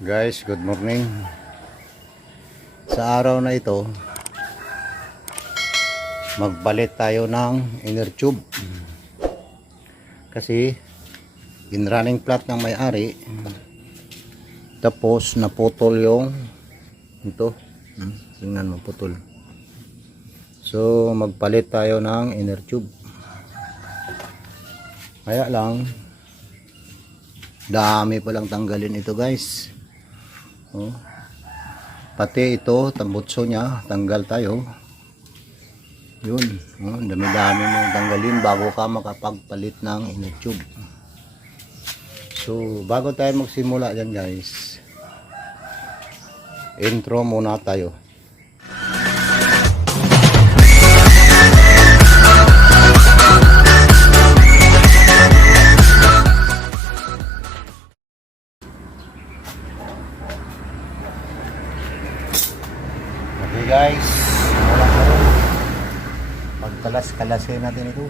Guys, good morning. Sa araw na ito, magpalit tayo ng inner tube. Kasi in-running flat ng may-ari. Tapos naputol yung ito. Tingnan mo, putol. So magpalit tayo ng inner tube. Kaya lang dami palang tanggalin ito, guys. Oh. Pati ito, tambutso niya, tanggal tayo. Yun, oh, dami-dami mong tanggalin bago ka makapagpalit ng inner tube. So, bago tayo magsimula dyan, guys, intro muna tayo. Okay, guys, wala na rin. Pagkalas-kalasin natin ito.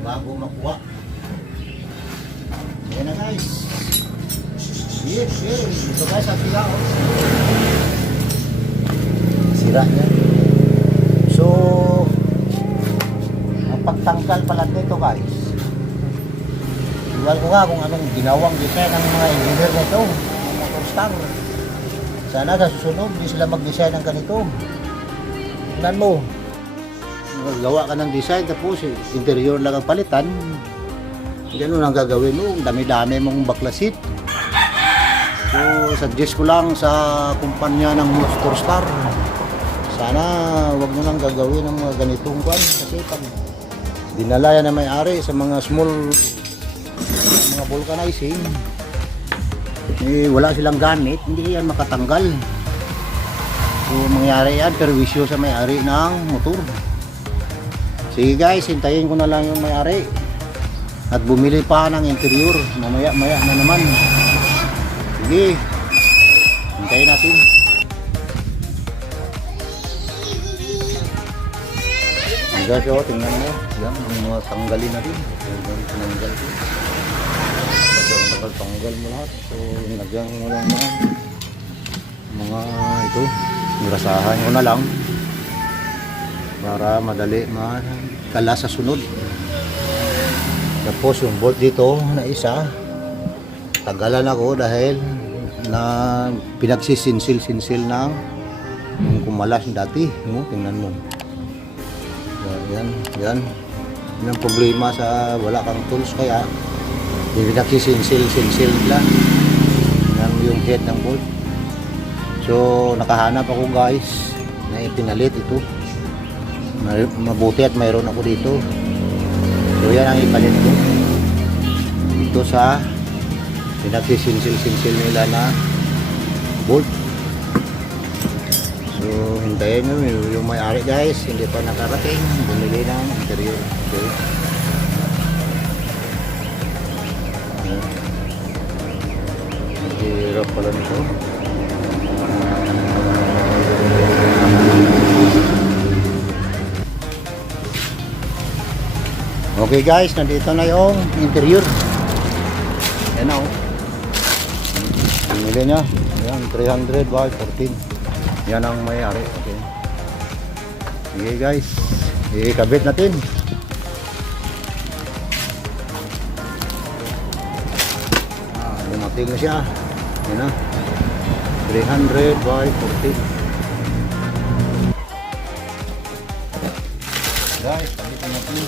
Bago makuha. Ayan na, guys. Yes. Ito, guys, ang sira. Sira niya. So, ang pagtanggal pala nito, guys. Iwan ko nga kung anong ginawang design ng mga engineer nito. Ang Motorstar. Sana sa susunod, hindi sila mag-design ng ganito. Tingnan mo. Gawa ka ng design tapos interior lang ang palitan, ganun ang gagawin mo. Dami-dami mong baklasit. So suggest ko lang sa kumpanya ng Motorstar, sana wag mo nang gagawin ng mga ganitong kwan, kasi pag dinala yan na may-ari sa mga small, mga vulcanizing, wala silang gamit, hindi yan makatanggal. So mangyari yan, perwisyo sa may-ari ng motor. Sige guys, hintayin ko na lang yung may-ari. At bumili pa ng interior. Mamaya-maya na naman. Sige. Hintayin natin. Ang guys, oh, tingnan mo. Yan, ang mga tanggalin natin. Tanggal ko. Tanggal mo lahat. So, lagyan mo lang mga ito. Nirasahan ko na lang. Para madali makala sa sunod. Tapos yung bolt dito na isa, tagalan ako dahil na pinagsisinsil-sinsil ng yung kumalas dati. Tingnan mo. Yan. Yan ang problema sa wala kang tools, kaya pinagsisinsil-sinsil nila. Yan yung head ng bolt. So nakahanap ako guys na ipinalit ito. Mabuti at mayroon ako dito. So yan ang ipalit ko dito sa pinagsisinsil-sinsil nila na bolt. So hintayin nyo yung may-ari guys, hindi pa nakarating, bumili ng interior. Okay. Hirap pala nito. Okay guys, nandito na yung interior. Yan na, oh. Pumili niya. Yan, 300 by 14. Yan ang may-ari. Okay. Okay guys, ikabit natin. Dumating na siya. Yan na. 300 by 14. Guys, kabit natin.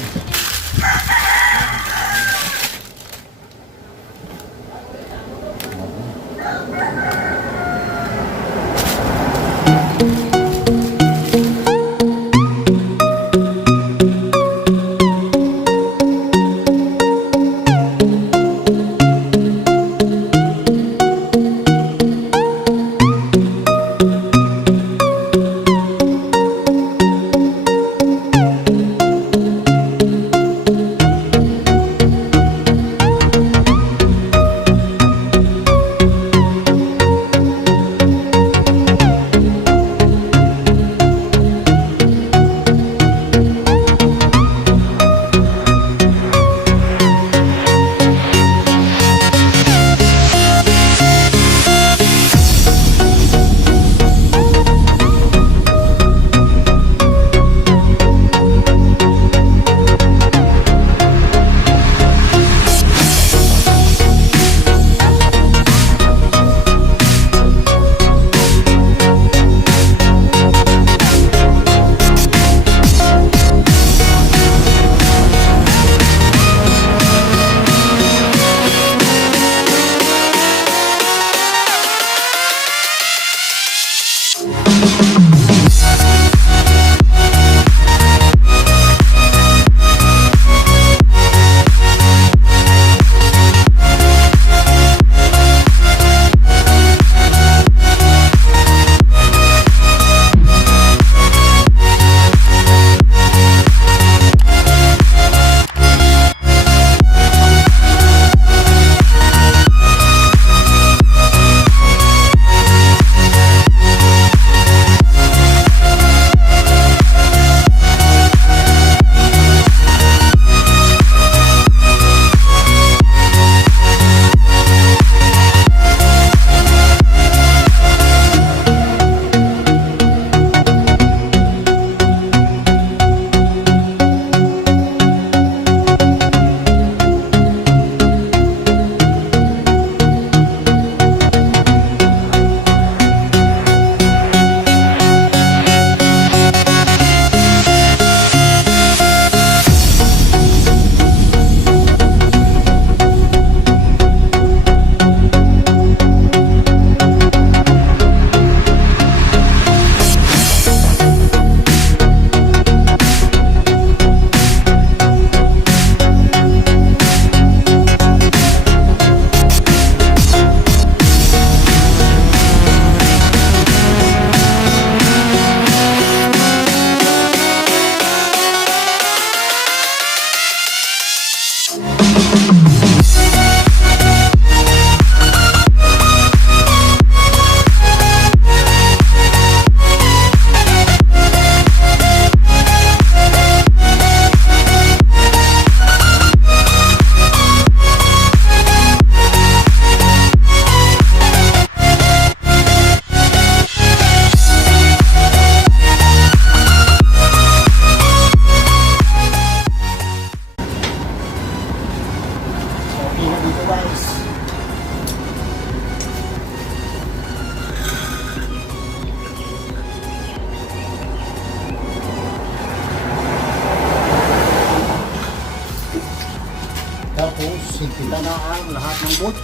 na ang lahat ng boot.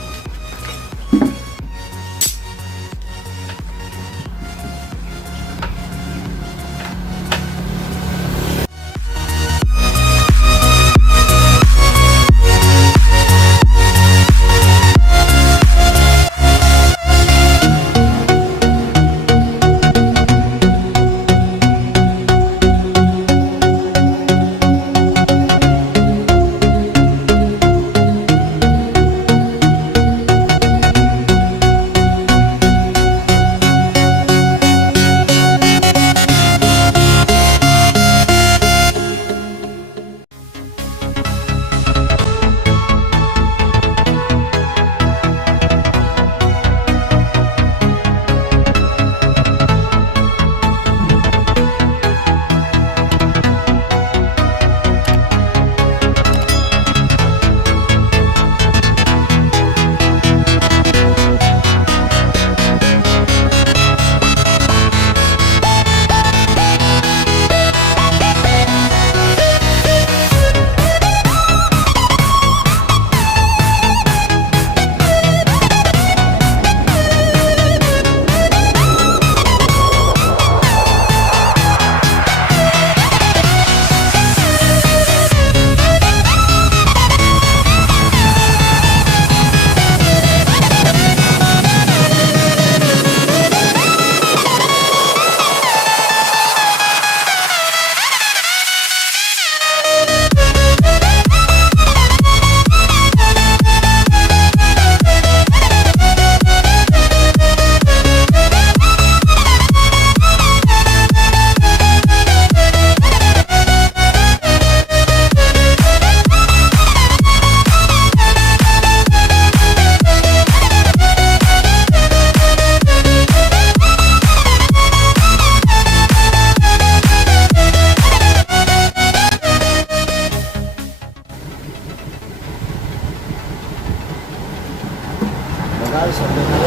Guys, sabi na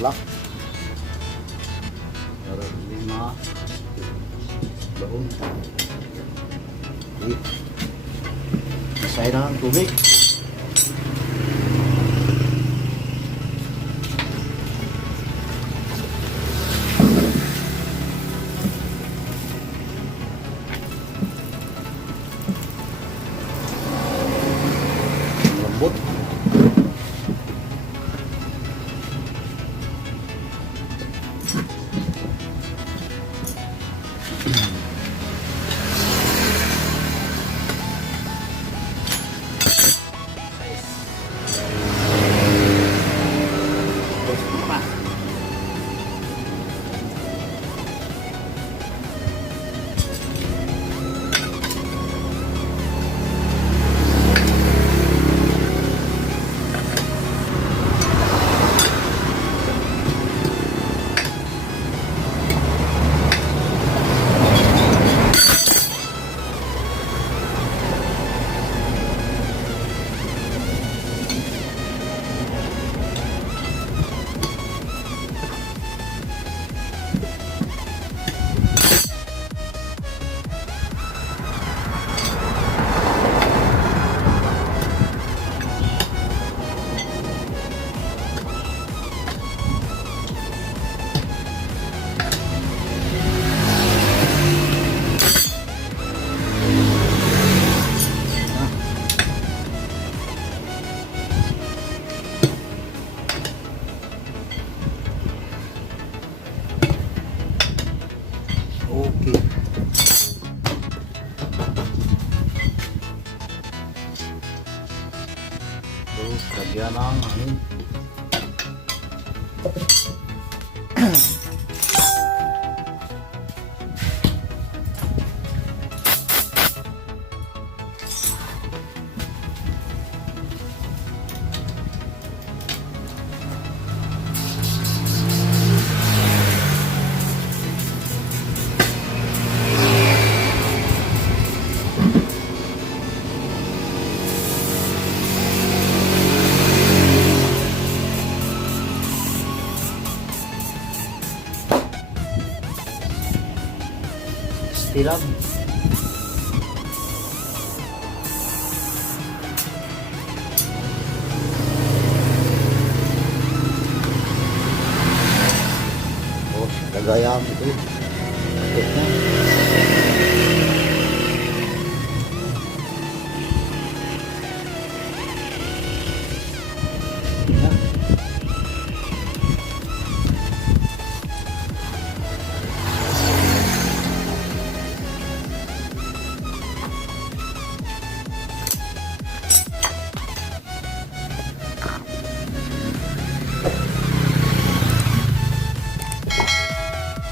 yung lock. Para hindi ma-baon. Okay. Masaya na ang tubig. Lambot. Lagyan ng hangin. Stilang. Oh, kagayaan ito. Ito na.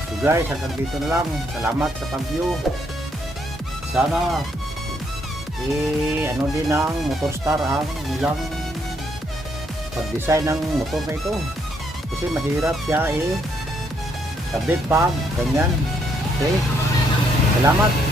So guys, hanggang dito na lang. Salamat sa pag-view. Sana ano din ng Motorstar ang nilang pag-design ng motor na ito. Kasi mahirap siya kabit pa, ganyan. Okay. Salamat.